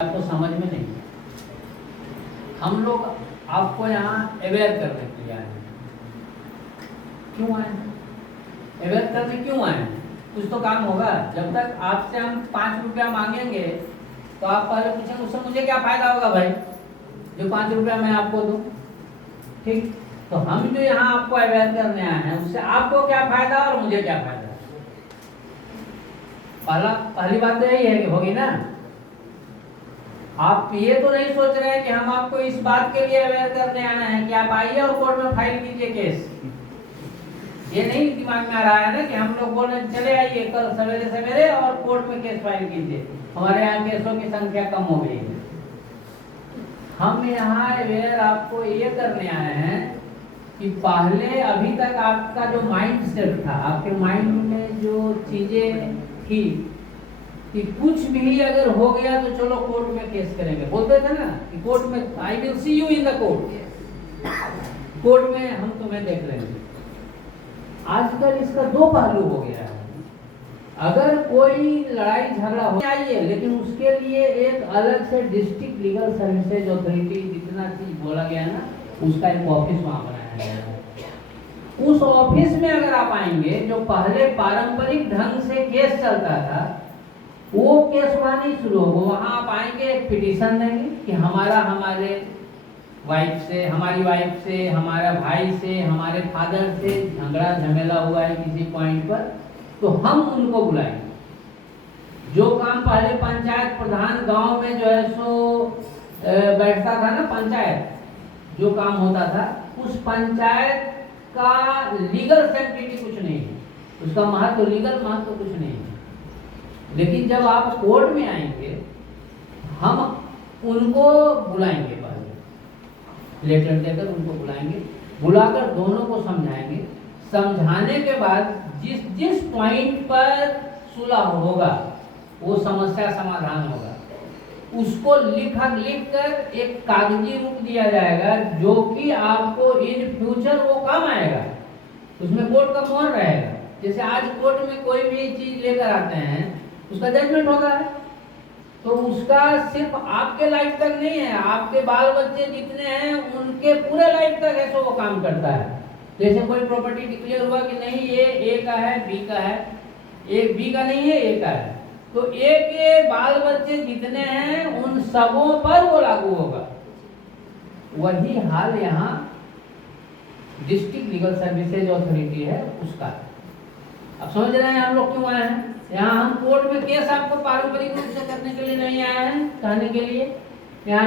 आपको समझ में नहीं। हम लोग आपको यहाँ अवेयर करने के लिए आए हैं। क्यों आए हैं? अवेयर करने क्यों आए हैं? कुछ तो काम होगा। जब तक आपसे हम 5 रुपया मांगेंगे तो आप पहले पूछेंगे उससे मुझे क्या फायदा होगा भाई, जो 5 रुपया मैं आपको दूं। ठीक, तो हम जो यहाँ आपको अवेयर करने आए हैं उससे आपको क्या फायदा और मुझे क्या फायदा। पहली बात तो यही है कि होगी ना। आप ये तो नहीं सोच रहे हैं कि हम आपको इस बात के लिए अवेयर करने आए हैं कि आप आइए और कोर्ट में फाइल कीजिए केस। ये नहीं दिमाग में आ रहा है ना कि हम लोग बोल रहे हैं चले आइए कल सवेरे सवेरे और कोर्ट में केस फाइल कीजिए, हमारे यहाँ केसों की संख्या कम हो गई है। हम यहाँ अवेयर आपको ये करने आए हैं कि पहले अभी तक आपका जो माइंड सेट था, आपके माइंड में जो चीजें थी कि कुछ भी अगर हो गया तो चलो कोर्ट में केस करेंगे, बोलते थे ना कि कोर्ट में I will see you in the court, court में हम तुम्हें देख लेंगे। आजकल इसका दो पहलू हो गया है। अगर कोई लड़ाई झगड़ा हो आइए, लेकिन उसके लिए एक अलग से डिस्ट्रिक्ट लीगल सर्विसेज अथॉरिटी जितना चीज बोला गया ना, उसका एक ऑफिस वहां बनाया गया है। उस ऑफिस में अगर आप आएंगे, जो पहले पारंपरिक ढंग से केस चलता था वो केस वहां नहीं शुरू होगा। वहां आप आएंगे, एक पिटीशन देंगे कि हमारे वाइफ से, हमारी वाइफ से, हमारा भाई से, हमारे फादर से झगड़ा झमेला हुआ है किसी पॉइंट पर, तो हम उनको बुलाएंगे। जो काम पहले पंचायत प्रधान गांव में जो है सो बैठता था ना, पंचायत जो काम होता था, उस पंचायत का लीगल सेंटिटी कुछ नहीं है, उसका महत्व, लीगल महत्व कुछ नहीं है। लेकिन जब आप कोर्ट में आएंगे हम उनको बुलाएंगे, पहले लेटर देकर उनको बुलाएंगे, बुलाकर दोनों को समझाएंगे। समझाने के बाद जिस जिस पॉइंट पर सुलह होगा, वो समस्या समाधान होगा, उसको लिख कर एक कागजी रूप दिया जाएगा जो कि आपको इन फ्यूचर वो काम आएगा। उसमें कोर्ट का मोहर रहेगा। जैसे आज कोर्ट में कोई भी चीज लेकर आते हैं, उसका जजमेंट होता है, तो उसका सिर्फ आपके लाइफ तक नहीं है, आपके बाल बच्चे जितने हैं उनके पूरे लाइफ तक ऐसा वो काम करता है। जैसे कोई प्रॉपर्टी डिक्लेयर हुआ कि नहीं ये ए का है, बी का है, एक बी का नहीं है, ए का है, तो ए के बाल बच्चे जितने हैं उन सबों पर वो लागू होगा। वही हाल यहाँ डिस्ट्रिक्ट लीगल सर्विसेज अथॉरिटी है उसका। अब समझ रहे हैं हम लोग क्यों आए हैं यहाँ? हम कोर्ट में केस आपको पारंपरिक रूप से करने के लिए नहीं आए हैं, कहने के लिए यहाँ